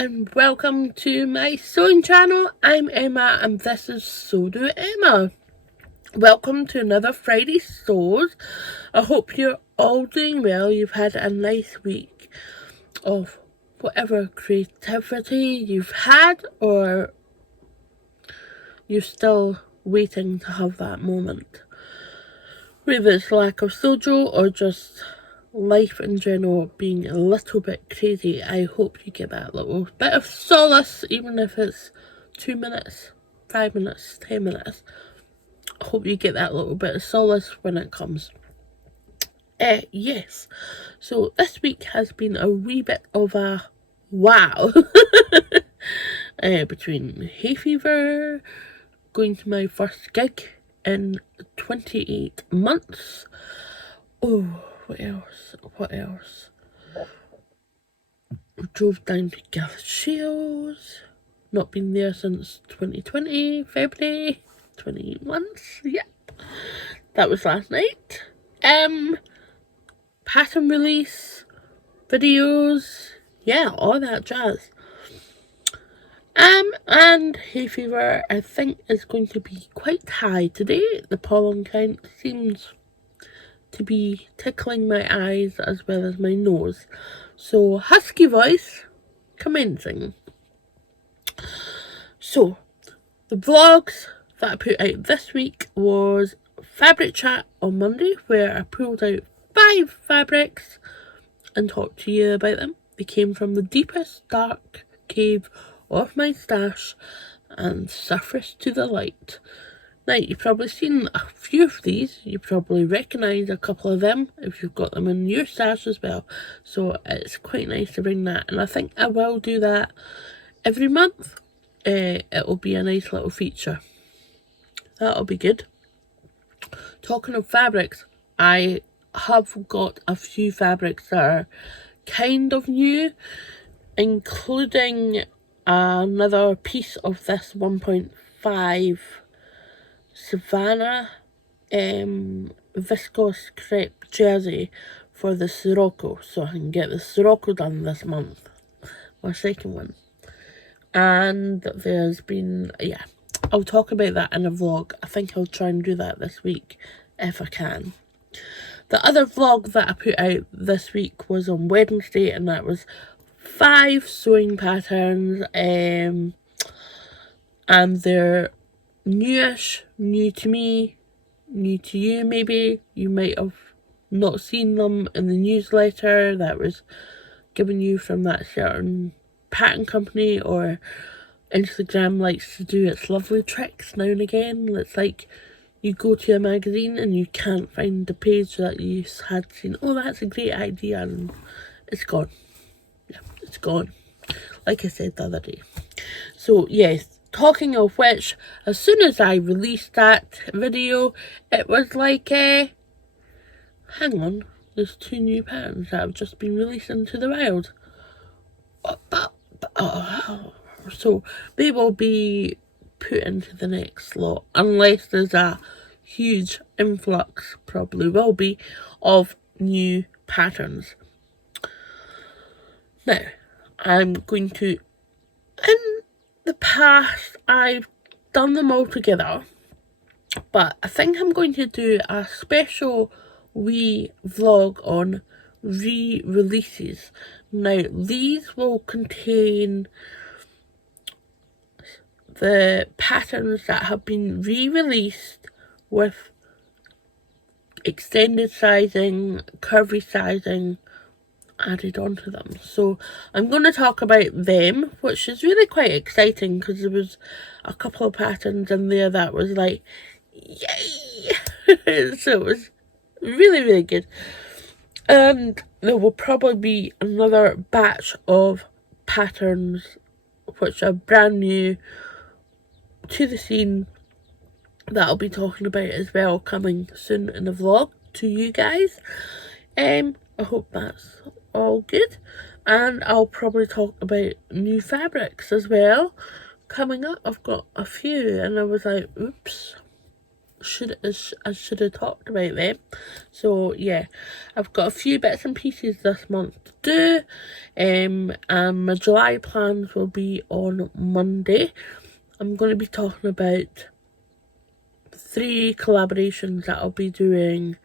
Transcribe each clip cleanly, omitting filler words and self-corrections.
and welcome to my sewing channel. I'm Emma and this is Sew Do Emma. Welcome to another Friday Sews. I hope you're all doing well. You've had a nice week of whatever creativity you've had, or you're still waiting to have that moment. Whether it's lack of sojo or just life in general being a little bit crazy, I hope you get that little bit of solace, even if it's 2 minutes, 5 minutes, 10 minutes. I hope you get that little bit of solace when it comes. Yes, so this week has been a wee bit of a wow. Between hay fever, going to my first gig in 28 months. Oh, what else? We drove down to Cath. Not been there since 2020, February. 28 months, yep. That was last night. Pattern release, videos, yeah, all that jazz. And hay fever, I think, is going to be quite high today. The pollen count seems to be tickling my eyes as well as my nose. So, husky voice, commencing. So, the vlogs that I put out this week was Fabric Chat on Monday, where I pulled out 5 fabrics and talked to you about them. They came from the deepest dark cave of my stash and surfaced to the light. Now, you've probably seen a few of these. You probably recognise a couple of them if you've got them in your stash as well. So it's quite nice to bring that. And I think I will do that every month. It'll be a nice little feature. That'll be good. Talking of fabrics, I have got a few fabrics that are kind of new, including another piece of this 1.5 Savannah viscose crepe jersey for the Sirocco, so I can get the Sirocco done this month, my second one. And there's been, yeah, I'll talk about that in a vlog. I think I'll try and do that this week if I can. The other vlog that I put out this week was on Wednesday, and that was 5 sewing patterns, and they're newish, new to me, new to you maybe. You might have not seen them in the newsletter that was given you from that certain pattern company, or Instagram likes to do its lovely tricks now and again. It's like you go to a magazine and you can't find the page that you had seen. Oh, that's a great idea, and it's gone. Yeah, it's gone. Like I said the other day. So yes, talking of which, as soon as I released that video, it was like, hang on, there's 2 new patterns that have just been released into the wild. So they will be put into the next lot, unless there's a huge influx, probably will be, of new patterns. Now, I'm going to, in the past, I've done them all together, but I think I'm going to do a special wee vlog on re-releases. Now, these will contain the patterns that have been re-released with extended sizing, curvy sizing added onto them. So I'm going to talk about them, which is really quite exciting because there was a couple of patterns in there that was like, yay! So it was really, really good. And there will probably be another batch of patterns which are brand new to the scene that I'll be talking about as well, coming soon in the vlog to you guys. I hope that's all good, and I'll probably talk about new fabrics as well coming up. I've got a few, and I was like, oops, I should have talked about them. So yeah, I've got a few bits and pieces this month to do, and my July plans will be on Monday. I'm going to be talking about 3 collaborations that I'll be doing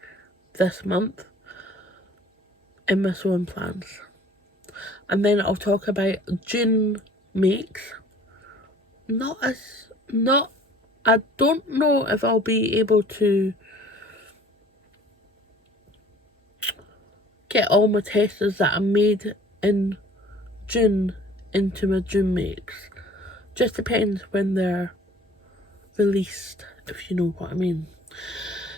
this month in my sewing plans, and then I'll talk about June makes. I don't know if I'll be able to get all my testers that I made in June into my June makes. Just depends when they're released, if you know what I mean.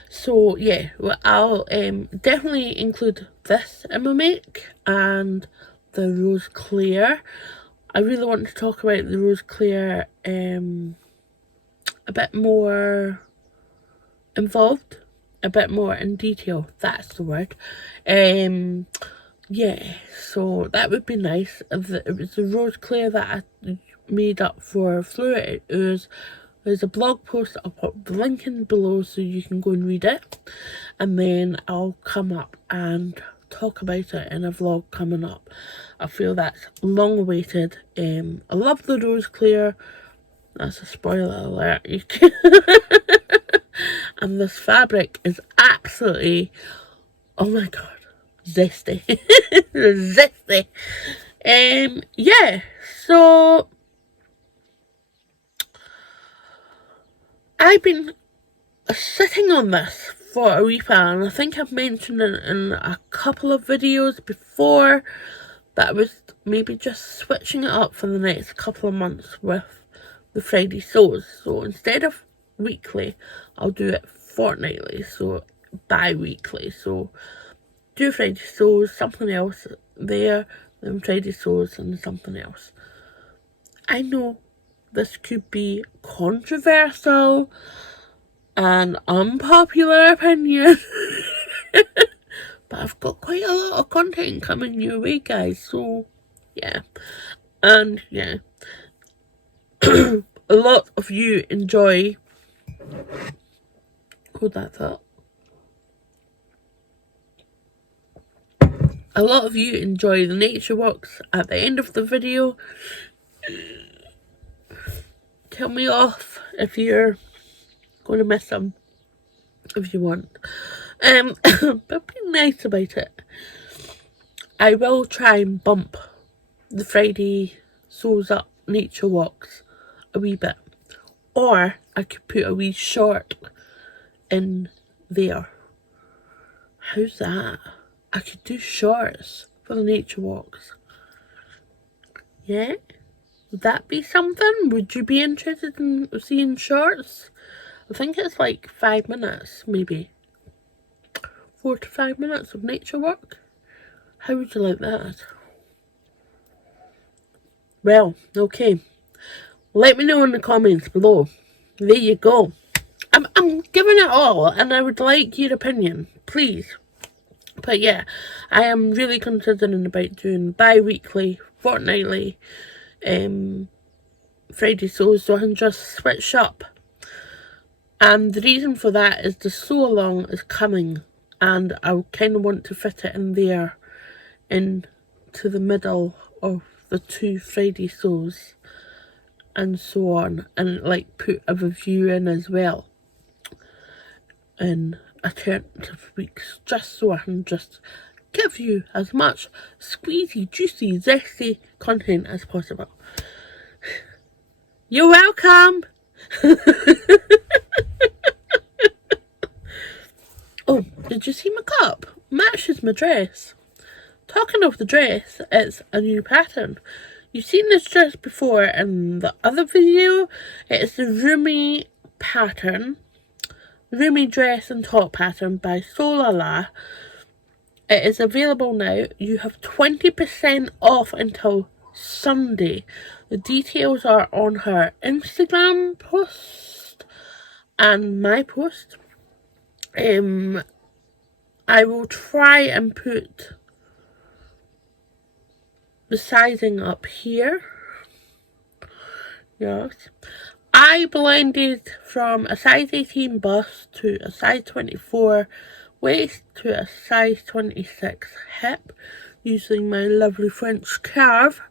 So yeah, well, I'll definitely include this in my make and the Rose Clear. I really want to talk about the Rose Clear a bit more involved, a bit more in detail, that's the word. Yeah, so that would be nice. It was the Rose Clear that I made up for Fluid. There's a blog post, I'll put the link in below so you can go and read it, and then I'll come up and talk about it in a vlog coming up. I feel that's long awaited. I love the Rose Clear. That's a spoiler alert. And this fabric is absolutely, oh my god, zesty. Zesty. Yeah, so I've been sitting on this for a wee while, and I think I've mentioned it in a couple of videos before that I was maybe just switching it up for the next couple of months with the Friday sews. So instead of weekly, I'll do it fortnightly, so bi-weekly. So do Friday sews, something else there, then Friday sews and something else. I know this could be controversial and unpopular opinion, but I've got quite a lot of content coming your way, guys, so yeah. And yeah, a lot of you enjoy, hold that thought, a lot of you enjoy the nature walks at the end of the video. Tell me off if you're going to miss them, if you want. But be nice about it. I will try and bump the Friday sews up nature walks a wee bit, or I could put a wee short in there. How's that? I could do shorts for the nature walks. Yeah? Would that be something? Would you be interested in seeing shorts? I think it's like 5 minutes, maybe 4 to 5 minutes of nature walk. How would you like that? Well, okay. Let me know in the comments below. There you go. I'm giving it all, and I would like your opinion, please. But yeah, I am really considering about doing bi-weekly, fortnightly, Friday sews, so I can just switch up. And the reason for that is the sew along is coming, and I kind of want to fit it in there, into the middle of the 2 Friday sews, and so on, and like put a review in as well in alternative weeks, just so I can just give you as much squeezy, juicy, zesty content as possible. You're welcome. Oh, did you see my cup? Matches my dress. Talking of the dress, it's a new pattern. You've seen this dress before in the other video. It's the Rumi pattern. Rumi dress and top pattern by Solala. It is available now. You have 20% off until Sunday. The details are on her Instagram post and my post. I will try and put the sizing up here. Yes. I blended from a size 18 bust to a size 24 waist to a size 26 hip using my lovely French curve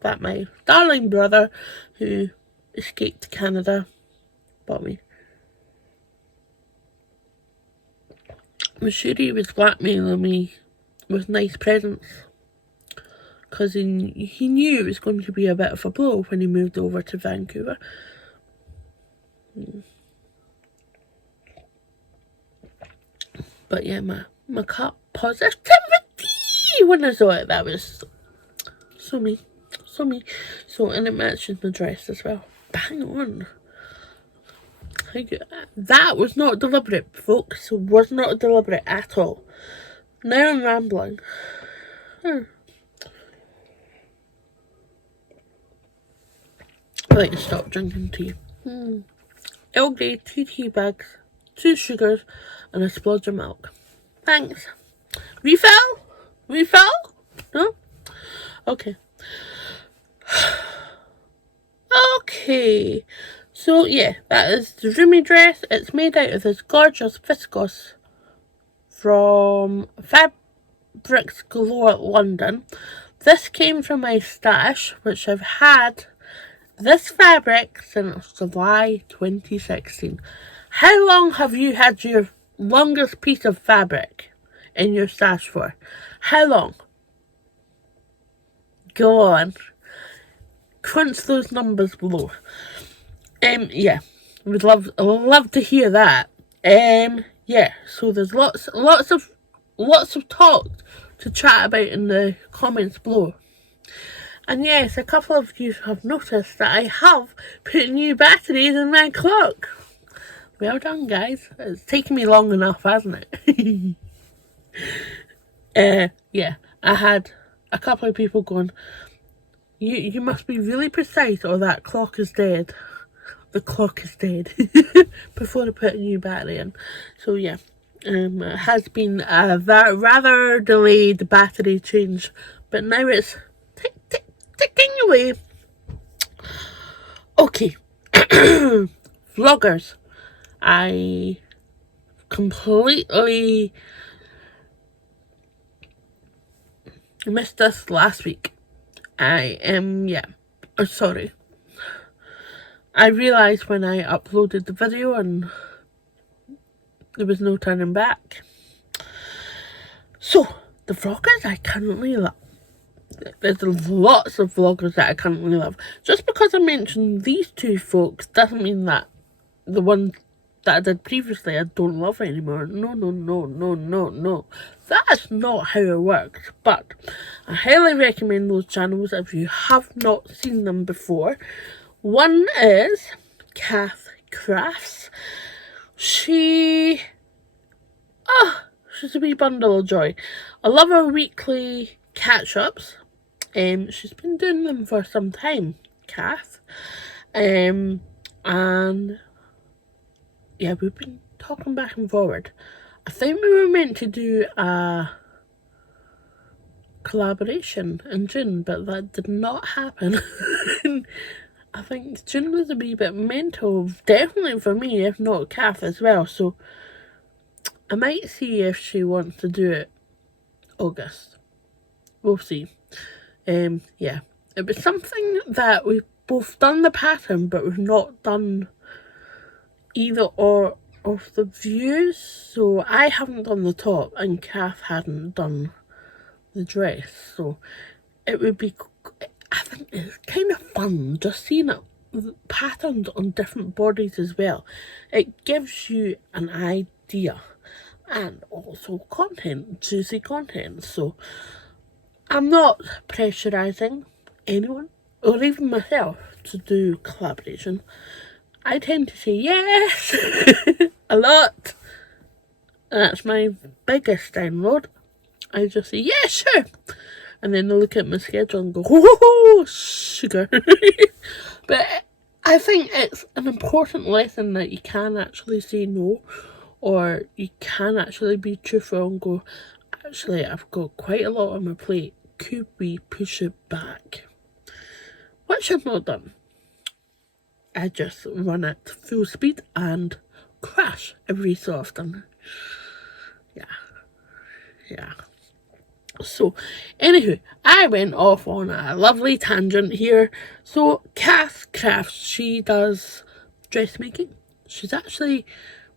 that my darling brother who escaped to Canada bought me. I'm sure he was blackmailing me with nice presents because he knew it was going to be a bit of a blow when he moved over to Vancouver. But yeah, my cup positivity when I saw it, that was so me. So, and it matches the dress as well. Bang on. That was not deliberate, folks. It was not deliberate at all. Now I'm rambling. I like to stop drinking tea. All day, 2 tea bags, 2 sugars, and a splodge of milk. Thanks. Refill? Refill? No? Okay. Okay. So yeah, that is the Rumi dress. It's made out of this gorgeous viscose from Fabrics Galore London. This came from my stash, which I've had this fabric since July 2016. How long have you had your longest piece of fabric in your stash for? How long? Go on. Crunch those numbers below. Yeah, I would love to hear that. Yeah, so there's lots of talk to chat about in the comments below. And yes, a couple of you have noticed that I have put new batteries in my clock. Well done, guys. It's taken me long enough, hasn't it? Yeah, I had a couple of people going, you must be really precise or that clock is dead. The clock is dead. Before I put a new battery in. So yeah, it has been a rather delayed battery change, but now it's ticking away. Okay. Vloggers. I completely missed this last week. Sorry. I realised when I uploaded the video and there was no turning back. So, the vloggers I currently love. There's lots of vloggers that I currently love. Just because I mentioned these two folks doesn't mean that the ones that I did previously I don't love anymore. No. That's not how it works. But I highly recommend those channels if you have not seen them before. One is Cath Crafts. She's a wee bundle of joy. I love her weekly catch-ups. She's been doing them for some time, Cath. And yeah, we've been talking back and forward. I think we were meant to do a collaboration in June, but that did not happen. I think June was a wee bit mental, definitely for me, if not Cath as well. So I might see if she wants to do it August. We'll see. Yeah, it was something that we've both done the pattern, but we've not done either or of the views. So I haven't done the top and Cath hadn't done the dress. So it would be, I think it's kind of fun just seeing it patterned on different bodies as well. It gives you an idea and also content, juicy content. So I'm not pressurising anyone or even myself to do collaboration. I tend to say yes a lot. That's my biggest download. I just say, yeah, sure. And then I look at my schedule and go, whoa, sugar. But I think it's an important lesson that you can actually say no, or you can actually be truthful and go, actually, I've got quite a lot on my plate. Could we push it back? Which I've not done. I just run at full speed and crash every so often. Yeah. So, anywho, I went off on a lovely tangent here. So, Cath Crafts, she does dressmaking. She's actually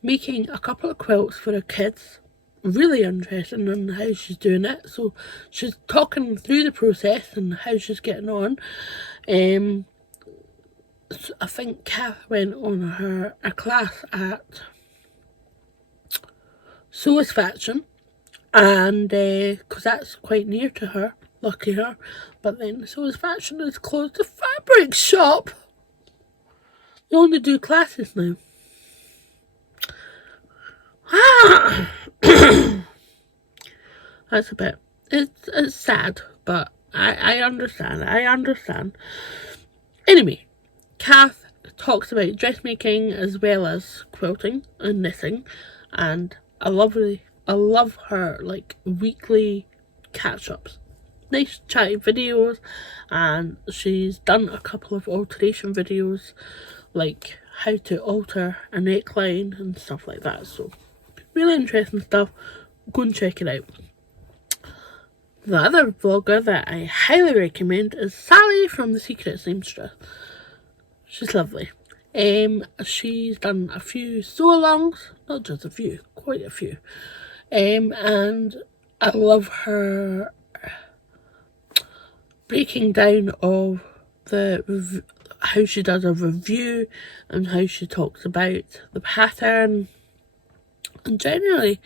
making a couple of quilts for her kids. Really interesting on how she's doing it. So, she's talking through the process and how she's getting on. So I think Cath went on a class at Sews Fashion, and because that's quite near to her, lucky her. But then Sews Fashion has closed the fabric shop. They only do classes now. That's a bit, it's sad, but I understand. Anyway, Cath talks about dressmaking as well as quilting and knitting, and I love her like weekly catch-ups. Nice chatty videos, and she's done a couple of alteration videos, like how to alter a neckline and stuff like that. So really interesting stuff. Go and check it out. The other vlogger that I highly recommend is Sally from The Secret Seamstress. She's lovely. She's done a few sew-alongs, not just a few, quite a few. And I love her breaking down of how she does a review and how she talks about the pattern. And generally,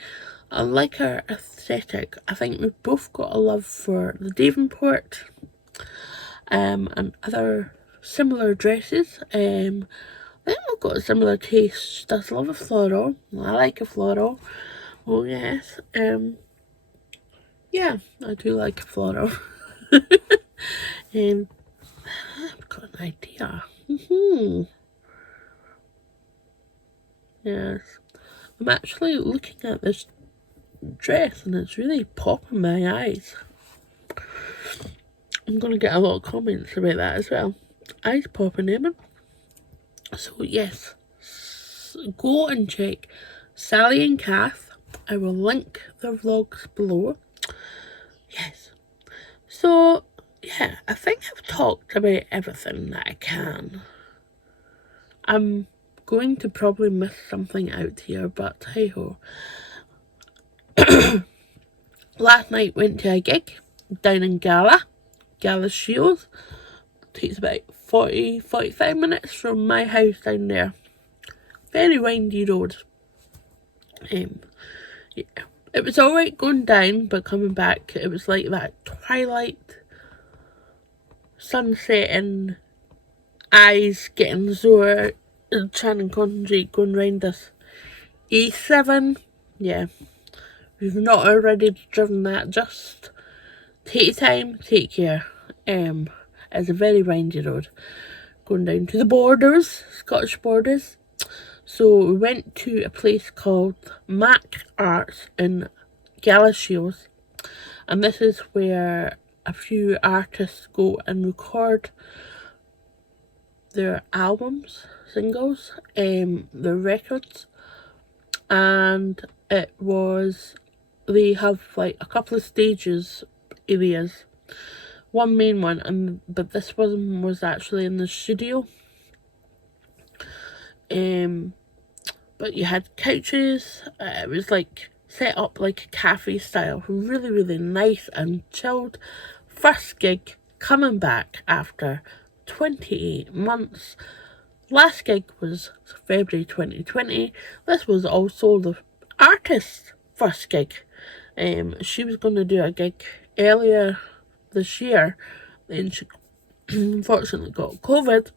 I like her aesthetic. I think we've both got a love for the Davenport and other similar dresses. I think we've got a similar taste. She does love a floral. I like a floral. Oh yes. Yeah, I do like a floral. I've got an idea. Yes. I'm actually looking at this dress and it's really popping my eyes. I'm going to get a lot of comments about that as well. Eyes popping, Eamon. So yes, go and check Sally and Cath. I will link their vlogs below. Yes. So yeah, I think I've talked about everything that I can. I'm going to probably miss something out here, but hey ho. Last night went to a gig down in Gala Shields. Takes about 45 minutes from my house down there. Very windy road. Yeah. It was alright going down, but coming back it was like that twilight, sunset and eyes getting sore and trying to concentrate going round this A7. Yeah. If you've not already driven that, just take your time, take care. It's a very windy road going down to the borders, Scottish borders. So we went to a place called Mac Arts in Galashiels, and this is where a few artists go and record their albums, singles, their records. And they have like a couple of stages areas, one main one, but this one was actually in the studio. But you had couches. It was like set up like a cafe style, really, really nice and chilled. First gig coming back after 28 months. Last gig was February 2020. This was also the artist's first gig. She was going to do a gig earlier this year, then she unfortunately got COVID,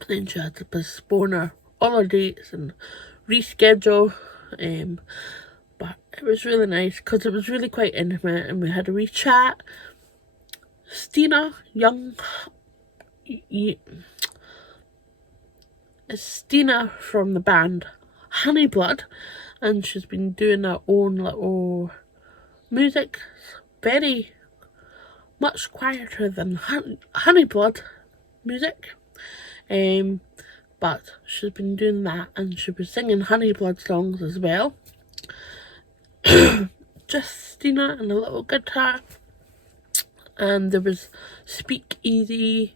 and then she had to postpone all her dates and reschedule. But it was really nice because it was really quite intimate, and we had a wee chat. Stina from the band Honeyblood, and she's been doing her own little music, very much quieter than Honeyblood music. but she's been doing that, and she was singing Honey Blood songs as well. Justina and a little guitar, and there was speakeasy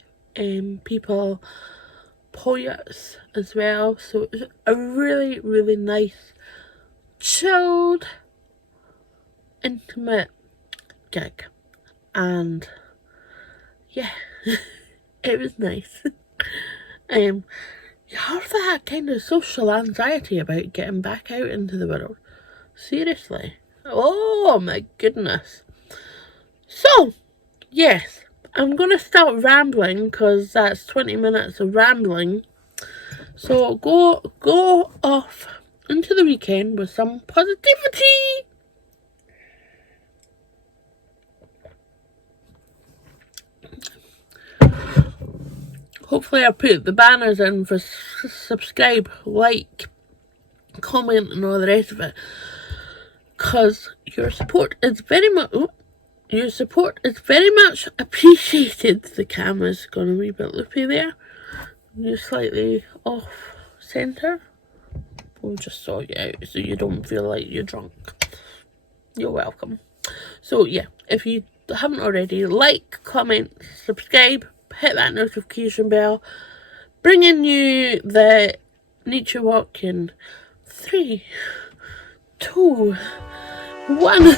people, poets as well, so it was a really, really nice, chilled, intimate gig, and yeah, it was nice. You have that kind of social anxiety about getting back out into the world. Seriously. Oh my goodness. So, yes, I'm going to start rambling because that's 20 minutes of rambling. So go off into the weekend with some positivity. Hopefully I put the banners in for subscribe, like, comment and all the rest of it. Because your support is very much appreciated. The camera's gone a wee bit loopy there. You're slightly off centre. We'll just sort you out so you don't feel like you're drunk. You're welcome. So yeah, if you haven't already, like, comment, subscribe, hit that notification bell. Bringing you the nature walk in 3, 2, 1.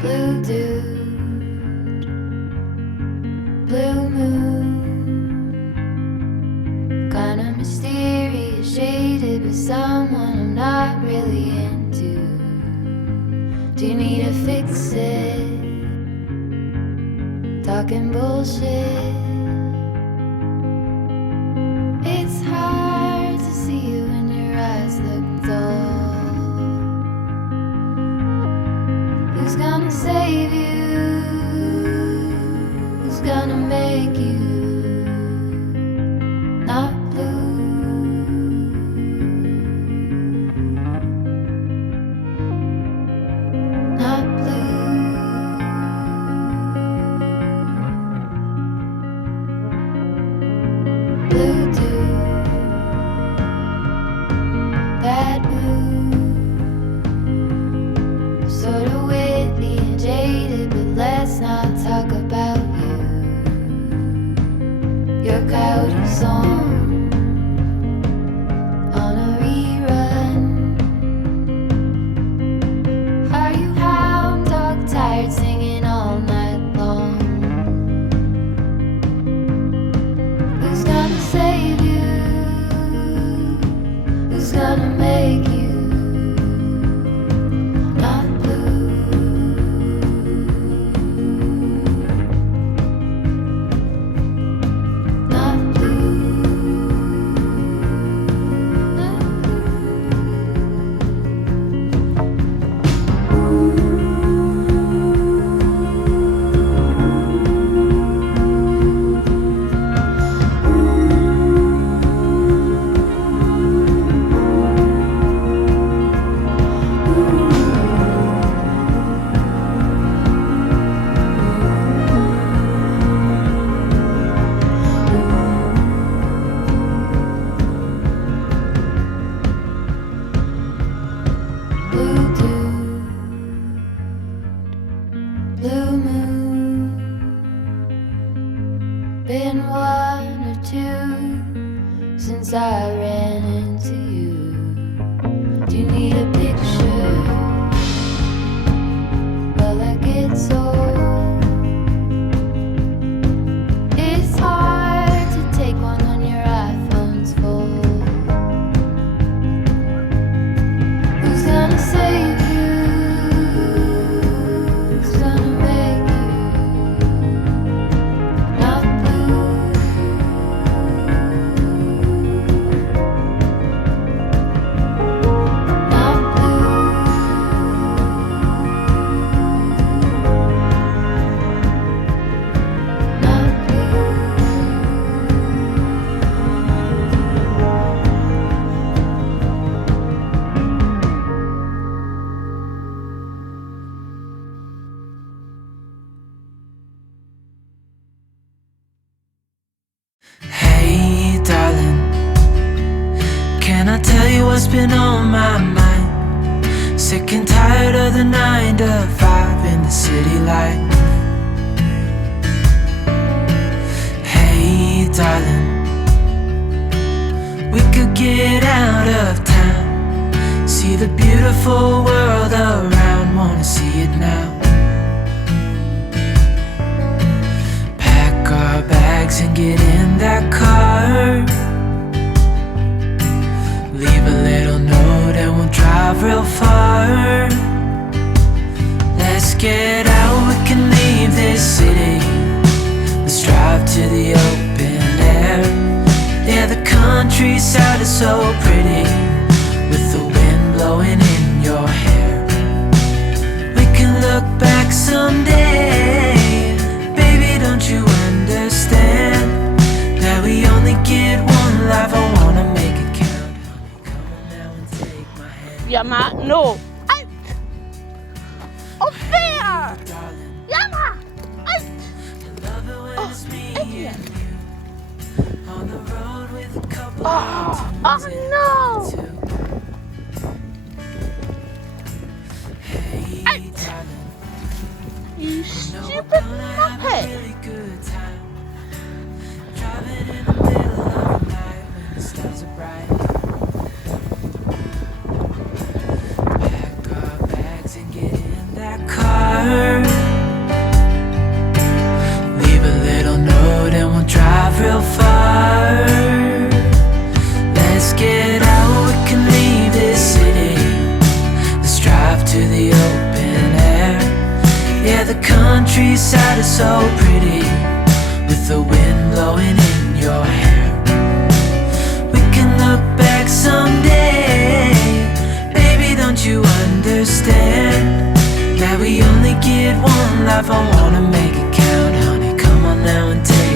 Blue dude, blue moon, kinda mysterious, shaded with someone I'm not really into. Do you need to fix it? Talking bullshit. It's hard to see you when your eyes look dull. Who's gonna save you? Who's gonna make you not blue? Not blue. Blue dude, your coyote song on a rerun. Are you hound dog tired singing all night long? Who's gonna save you? Who's gonna make you not blue? Not blue. Not blue. Blue dew, blue moon, been one or two since I ran into you. Do you need a picture? Well, that gets old. It's hard to take one when your iPhone's full. Who's gonna save you? Who's gonna make you not blue? Not blue. Not blue. Hey, darling, can I tell you what's been on my mind? Sick and tired of the 9 to 5 in the city life. Hey, darling, we could get out of town, see the beautiful world around, wanna see it now. Pack our bags and get in that car, leave a little note and we'll drive real far. Let's get out, we can leave this city. Let's drive to the open air. Yeah, the countryside is so pretty, with the wind blowing in your hair. We can look back someday, baby, don't you understand that we only get one life? I wanna make it count. Come on now and take my hand. Yama, no. Out! Of there! Darling, Yama! Out! I love it when it's me idiot. and you on the road with a couple Oh, of oh no! two. Hey, Out. darling, You know we're stupid gonna have a muppet! really good time, driving in the middle of the night when the stars are bright. Pack our bags and get in that car, leave a little note and we'll drive real far. Let's get out, we can leave this city. Let's drive to the open air. Yeah, the countryside is so pretty, with the wind blowing in your hair. We can look back someday, baby, don't you understand that we only get one life? I wanna make it count, honey, come on now and take